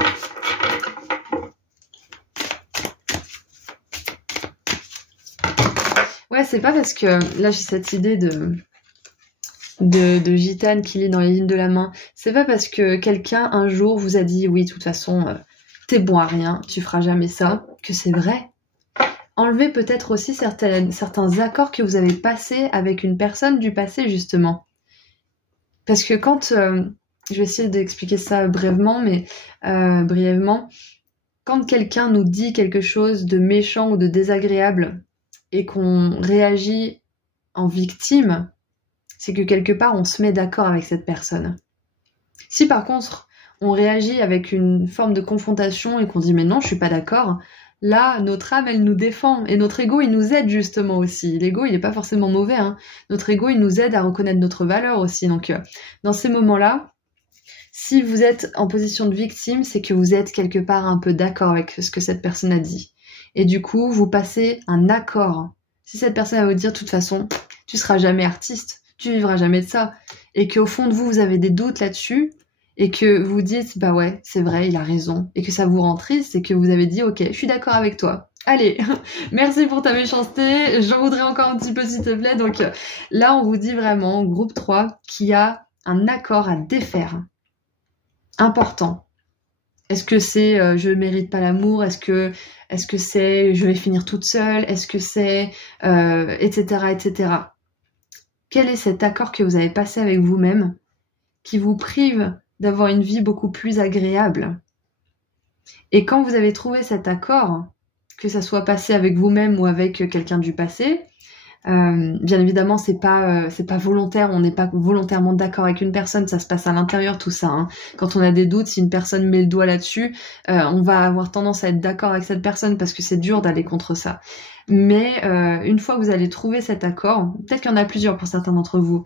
Ouais, c'est pas parce que là j'ai cette idée de gitane qui lit dans les lignes de la main. C'est pas parce que quelqu'un un jour vous a dit oui, de toute façon, t'es bon à rien, tu feras jamais ça, que c'est vrai. Enlevez peut-être aussi certains accords que vous avez passés avec une personne du passé, justement. Parce que quand... je vais essayer d'expliquer ça brièvement, brièvement. Quand quelqu'un nous dit quelque chose de méchant ou de désagréable et qu'on réagit en victime, c'est que quelque part, on se met d'accord avec cette personne. Si par contre, on réagit avec une forme de confrontation et qu'on dit « mais non, je suis pas d'accord », là, notre âme, elle nous défend. Et notre ego, il nous aide justement aussi. L'ego, il n'est pas forcément mauvais. Hein. Notre ego, il nous aide à reconnaître notre valeur aussi. Donc, dans ces moments-là, si vous êtes en position de victime, c'est que vous êtes quelque part un peu d'accord avec ce que cette personne a dit. Et du coup, vous passez un accord. Si cette personne va vous dire « de toute façon, tu seras jamais artiste, tu vivras jamais de ça », et qu'au fond de vous, vous avez des doutes là-dessus, et que vous dites, bah ouais, c'est vrai, il a raison, et que ça vous rend triste, et que vous avez dit, ok, je suis d'accord avec toi. Allez, merci pour ta méchanceté, j'en voudrais encore un petit peu s'il te plaît. Donc là, on vous dit vraiment, groupe 3, qu'il y a un accord à défaire. Important. Est-ce que c'est je mérite pas l'amour? Est-ce que c'est je vais finir toute seule? Est-ce que c'est etc., etc. Quel est cet accord que vous avez passé avec vous-même qui vous prive d'avoir une vie beaucoup plus agréable? Et quand vous avez trouvé cet accord, que ça soit passé avec vous-même ou avec quelqu'un du passé, bien évidemment c'est pas volontaire, on n'est pas volontairement d'accord avec une personne, ça se passe à l'intérieur tout ça. Hein. Quand on a des doutes, si une personne met le doigt là-dessus, on va avoir tendance à être d'accord avec cette personne parce que c'est dur d'aller contre ça. Mais une fois que vous allez trouver cet accord, peut-être qu'il y en a plusieurs pour certains d'entre vous,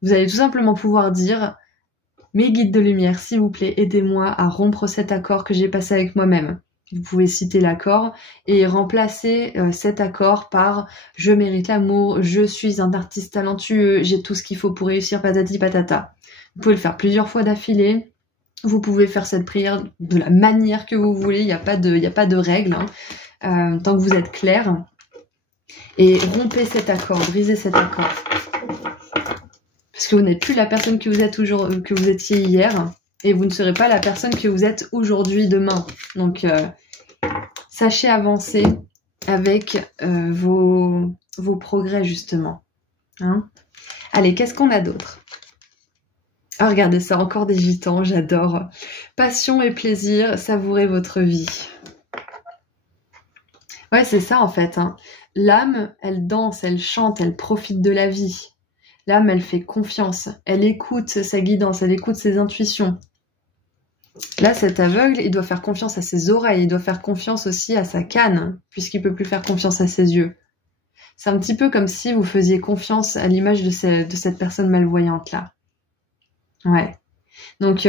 vous allez tout simplement pouvoir dire « Mes guides de lumière, s'il vous plaît, aidez-moi à rompre cet accord que j'ai passé avec moi-même ». Vous pouvez citer l'accord et remplacer cet accord par « Je mérite l'amour, je suis un artiste talentueux, j'ai tout ce qu'il faut pour réussir, patati patata ». Vous pouvez le faire plusieurs fois d'affilée. Vous pouvez faire cette prière de la manière que vous voulez, il n'y a pas de règle, hein, tant que vous êtes clair. Et rompez cet accord, brisez cet accord. Parce que vous n'êtes plus la personne que vous étiez hier. Et vous ne serez pas la personne que vous êtes aujourd'hui, demain. Donc, sachez avancer avec vos progrès, justement. Hein? Allez, qu'est-ce qu'on a d'autre? Ah, regardez ça, encore des gitans, j'adore. Passion et plaisir, savourez votre vie. Ouais, c'est ça, en fait. Hein. L'âme, elle danse, elle chante, elle profite de la vie. L'âme, elle fait confiance, elle écoute sa guidance, elle écoute ses intuitions. Là, cet aveugle, il doit faire confiance à ses oreilles, il doit faire confiance aussi à sa canne, puisqu'il peut plus faire confiance à ses yeux. C'est un petit peu comme si vous faisiez confiance à l'image de cette personne malvoyante-là. Ouais. Donc,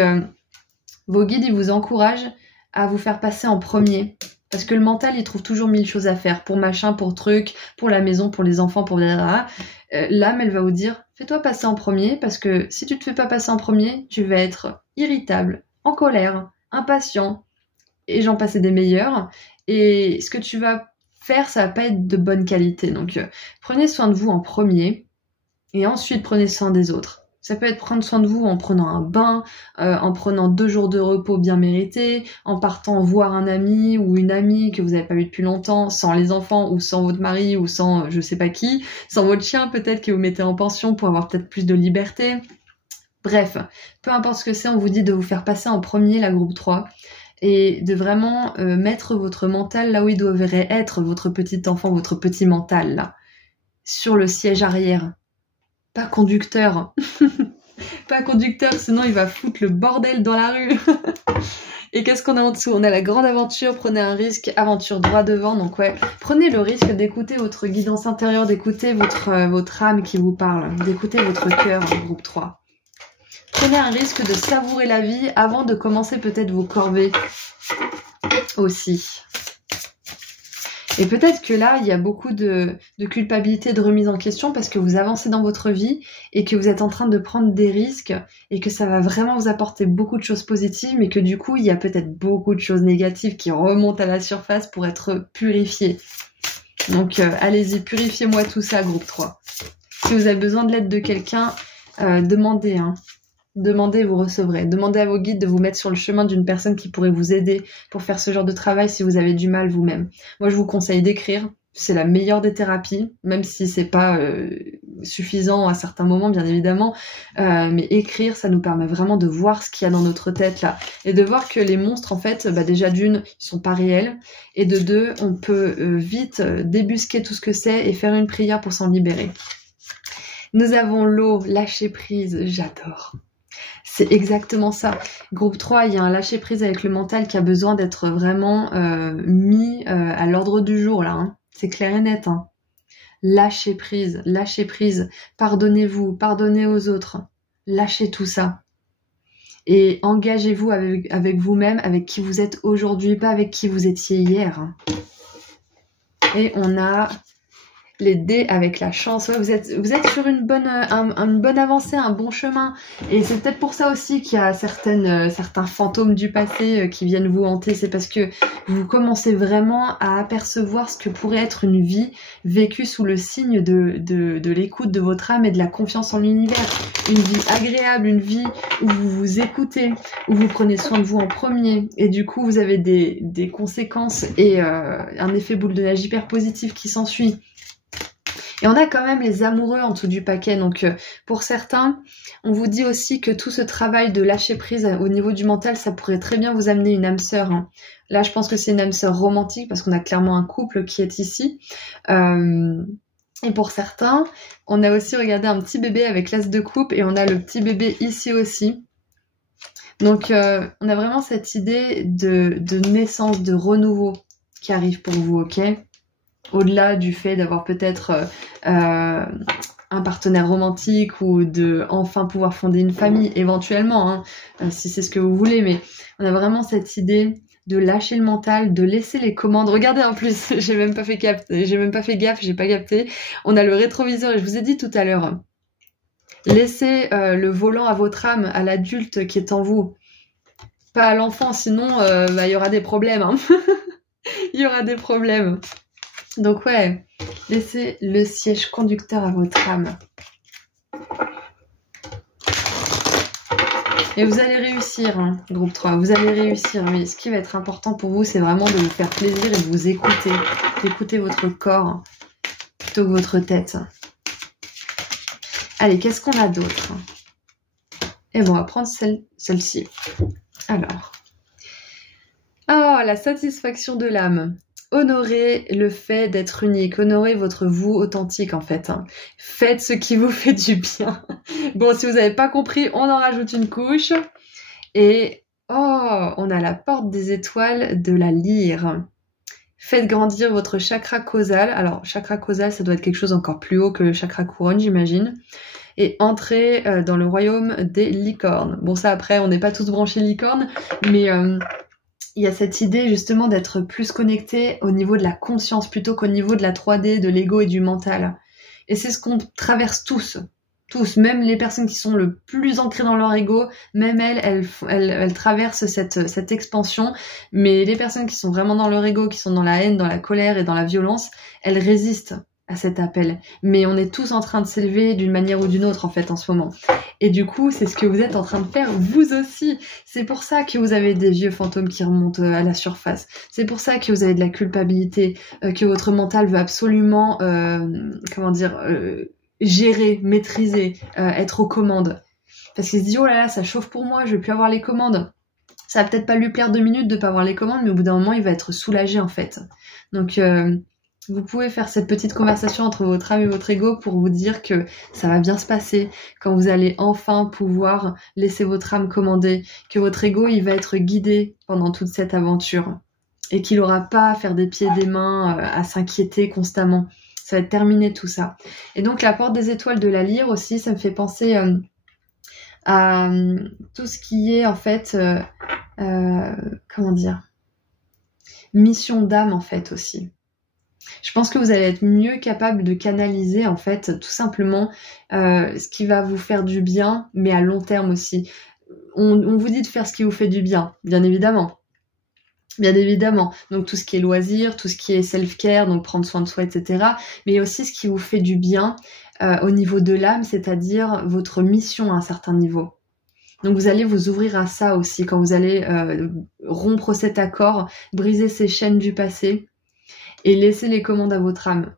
vos guides, ils vous encouragent à vous faire passer en premier. Parce que le mental, il trouve toujours 1000 choses à faire. Pour machin, pour truc, pour la maison, pour les enfants, pour... L'âme, elle va vous dire, fais-toi passer en premier, parce que si tu te fais pas passer en premier, tu vas être irritable, en colère, impatient, et j'en passe des meilleurs. Et ce que tu vas faire, ça va pas être de bonne qualité. Donc, prenez soin de vous en premier, et ensuite prenez soin des autres. Ça peut être prendre soin de vous en prenant un bain, en prenant 2 jours de repos bien mérités, en partant voir un ami ou une amie que vous n'avez pas vu depuis longtemps, sans les enfants ou sans votre mari ou sans je sais pas qui, sans votre chien peut-être que vous mettez en pension pour avoir peut-être plus de liberté. Bref, peu importe ce que c'est, on vous dit de vous faire passer en premier la groupe 3 et de vraiment mettre votre mental là où il devrait être, votre petit enfant, votre petit mental là, sur le siège arrière. Pas conducteur. Pas conducteur, sinon il va foutre le bordel dans la rue. Et qu'est-ce qu'on a en dessous? On a la grande aventure, prenez un risque, aventure droit devant. Donc ouais, prenez le risque d'écouter votre guidance intérieure, d'écouter votre âme qui vous parle, d'écouter votre cœur, groupe 3. Prenez un risque de savourer la vie avant de commencer peut-être vos corvées aussi. Et peut-être que là, il y a beaucoup de culpabilité, de remise en question parce que vous avancez dans votre vie et que vous êtes en train de prendre des risques et que ça va vraiment vous apporter beaucoup de choses positives, mais que du coup, il y a peut-être beaucoup de choses négatives qui remontent à la surface pour être purifiées. Donc allez-y, purifiez-moi tout ça, groupe 3. Si vous avez besoin de l'aide de quelqu'un, demandez, hein. Demandez, vous recevrez. Demandez à vos guides de vous mettre sur le chemin d'une personne qui pourrait vous aider pour faire ce genre de travail si vous avez du mal vous-même. Moi, je vous conseille d'écrire. C'est la meilleure des thérapies, même si c'est pas suffisant à certains moments, bien évidemment. Mais écrire, ça nous permet vraiment de voir ce qu'il y a dans notre tête, là. Et de voir que les monstres, en fait, déjà d'une, ils sont pas réels. Et de deux, on peut vite débusquer tout ce que c'est et faire une prière pour s'en libérer. Nous avons l'eau, lâcher prise, j'adore. C'est exactement ça. Groupe 3, il y a un lâcher prise avec le mental qui a besoin d'être vraiment mis à l'ordre du jour, là. Hein. C'est clair et net. Hein. Lâchez prise, pardonnez-vous, pardonnez aux autres, lâchez tout ça. Et engagez-vous avec vous-même, avec qui vous êtes aujourd'hui, pas avec qui vous étiez hier. Hein. Et on a les dés avec la chance. Ouais, vous êtes sur une bonne avancée, un bon chemin. Et c'est peut-être pour ça aussi qu'il y a certains fantômes du passé qui viennent vous hanter. C'est parce que vous commencez vraiment à apercevoir ce que pourrait être une vie vécue sous le signe de l'écoute de votre âme et de la confiance en l'univers. Une vie agréable, une vie où vous vous écoutez, où vous prenez soin de vous en premier. Et du coup, vous avez des conséquences et un effet boule de neige hyper positif qui s'ensuit. Et on a quand même les amoureux en dessous du paquet. Donc pour certains, on vous dit aussi que tout ce travail de lâcher prise au niveau du mental, ça pourrait très bien vous amener une âme sœur. Hein. Là, je pense que c'est une âme sœur romantique parce qu'on a clairement un couple qui est ici. Et pour certains, on a aussi regardé un petit bébé avec l'as de coupe et on a le petit bébé ici aussi. Donc on a vraiment cette idée de naissance, de renouveau qui arrive pour vous, ok ? Au-delà du fait d'avoir peut-être un partenaire romantique ou de enfin pouvoir fonder une famille, éventuellement, hein, si c'est ce que vous voulez, mais on a vraiment cette idée de lâcher le mental, de laisser les commandes. Regardez en plus, j'ai même pas fait gaffe, j'ai pas capté. On a le rétroviseur et je vous ai dit tout à l'heure, laissez le volant à votre âme, à l'adulte qui est en vous, pas à l'enfant, sinon il y aura des problèmes. Hein. Il y aura des problèmes. Donc ouais, laissez le siège conducteur à votre âme. Et vous allez réussir, hein, groupe 3, vous allez réussir. Mais ce qui va être important pour vous, c'est vraiment de vous faire plaisir et de vous écouter. D'écouter votre corps plutôt que votre tête. Allez, qu'est-ce qu'on a d'autre? Et bon, on va prendre celle-ci. Alors. Oh, la satisfaction de l'âme. Honorez le fait d'être unique, honorez votre vous authentique en fait. Hein. Faites ce qui vous fait du bien. Bon, si vous n'avez pas compris, on en rajoute une couche. Et oh, on a la porte des étoiles de la lyre. Faites grandir votre chakra causal. Alors, chakra causal, ça doit être quelque chose encore plus haut que le chakra couronne, j'imagine. Et entrez dans le royaume des licornes. Bon, ça après, on n'est pas tous branchés licornes, mais... il y a cette idée justement d'être plus connecté au niveau de la conscience plutôt qu'au niveau de la 3D, de l'ego et du mental. Et c'est ce qu'on traverse tous, même les personnes qui sont le plus ancrées dans leur ego, même elles traversent cette expansion, mais les personnes qui sont vraiment dans leur ego, qui sont dans la haine, dans la colère et dans la violence, elles résistent à cet appel. Mais on est tous en train de s'élever d'une manière ou d'une autre en fait en ce moment. Et du coup, c'est ce que vous êtes en train de faire vous aussi. C'est pour ça que vous avez des vieux fantômes qui remontent à la surface. C'est pour ça que vous avez de la culpabilité, que votre mental veut absolument, gérer, maîtriser, être aux commandes. Parce qu'il se dit, oh là là, ça chauffe pour moi, je vais plus avoir les commandes. Ça va peut-être pas lui plaire 2 minutes de pas avoir les commandes, mais au bout d'un moment, il va être soulagé en fait. Donc... vous pouvez faire cette petite conversation entre votre âme et votre ego pour vous dire que ça va bien se passer quand vous allez enfin pouvoir laisser votre âme commander, que votre ego il va être guidé pendant toute cette aventure et qu'il n'aura pas à faire des pieds et des mains, à s'inquiéter constamment. Ça va être terminé tout ça. Et donc la porte des étoiles de la lyre aussi, ça me fait penser à tout ce qui est en fait, mission d'âme en fait aussi. Je pense que vous allez être mieux capable de canaliser en fait tout simplement ce qui va vous faire du bien, mais à long terme aussi. On vous dit de faire ce qui vous fait du bien, bien évidemment. Bien évidemment, donc tout ce qui est loisirs, tout ce qui est self-care, donc prendre soin de soi, etc. Mais il y a aussi ce qui vous fait du bien au niveau de l'âme, c'est-à-dire votre mission à un certain niveau. Donc vous allez vous ouvrir à ça aussi quand vous allez rompre cet accord, briser ces chaînes du passé et laisser les commandes à votre âme.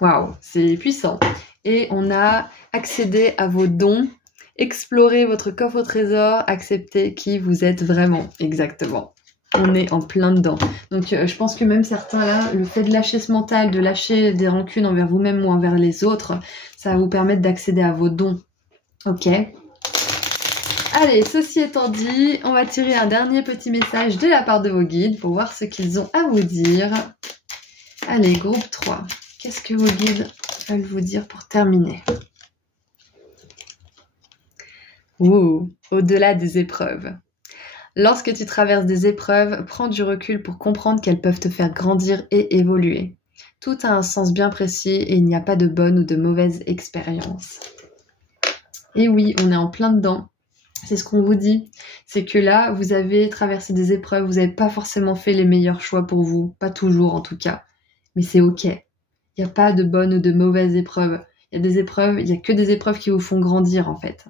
Waouh, c'est puissant. Et on a accédé à vos dons, exploré votre coffre au trésor, accepté qui vous êtes vraiment, exactement. On est en plein dedans. Donc je pense que même certains là, le fait de lâcher ce mental, de lâcher des rancunes envers vous-même ou envers les autres, ça va vous permettre d'accéder à vos dons. Ok. Allez, ceci étant dit, on va tirer un dernier petit message de la part de vos guides pour voir ce qu'ils ont à vous dire. Allez, groupe 3. Qu'est-ce que vos guides veulent vous dire pour terminer? Au-delà des épreuves. Lorsque tu traverses des épreuves, prends du recul pour comprendre qu'elles peuvent te faire grandir et évoluer. Tout a un sens bien précis et il n'y a pas de bonne ou de mauvaise expérience. Et oui, on est en plein dedans. C'est ce qu'on vous dit. C'est que là, vous avez traversé des épreuves, vous n'avez pas forcément fait les meilleurs choix pour vous. Pas toujours en tout cas. Mais c'est ok. Il n'y a pas de bonne ou de mauvaise épreuve. Il y a des épreuves, il n'y a que des épreuves qui vous font grandir en fait.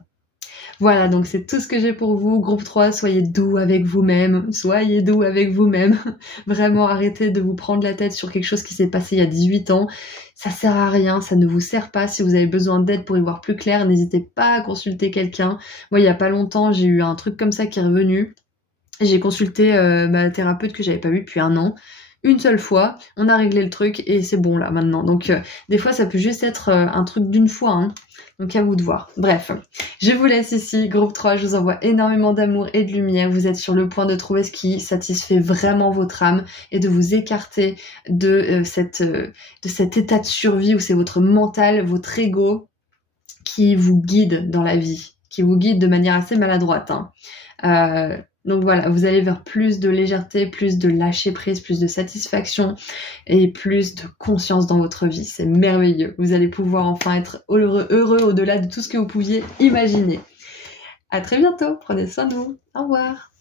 Voilà, donc c'est tout ce que j'ai pour vous. Groupe 3, soyez doux avec vous-même. Soyez doux avec vous-même. Vraiment, arrêtez de vous prendre la tête sur quelque chose qui s'est passé il y a 18 ans. Ça sert à rien, ça ne vous sert pas. Si vous avez besoin d'aide pour y voir plus clair, n'hésitez pas à consulter quelqu'un. Moi, il y a pas longtemps, j'ai eu un truc comme ça qui est revenu. J'ai consulté ma thérapeute que j'avais pas vue depuis 1 an. Une seule fois, on a réglé le truc et c'est bon là maintenant. Donc des fois ça peut juste être un truc d'une fois, hein. Donc à vous de voir. Bref, je vous laisse ici, groupe 3, je vous envoie énormément d'amour et de lumière. Vous êtes sur le point de trouver ce qui satisfait vraiment votre âme et de vous écarter de cet état de survie où c'est votre mental, votre ego qui vous guide dans la vie, qui vous guide de manière assez maladroite, hein. Donc voilà, vous allez vers plus de légèreté, plus de lâcher prise, plus de satisfaction et plus de conscience dans votre vie. C'est merveilleux. Vous allez pouvoir enfin être heureux au-delà de tout ce que vous pouviez imaginer. À très bientôt. Prenez soin de vous. Au revoir.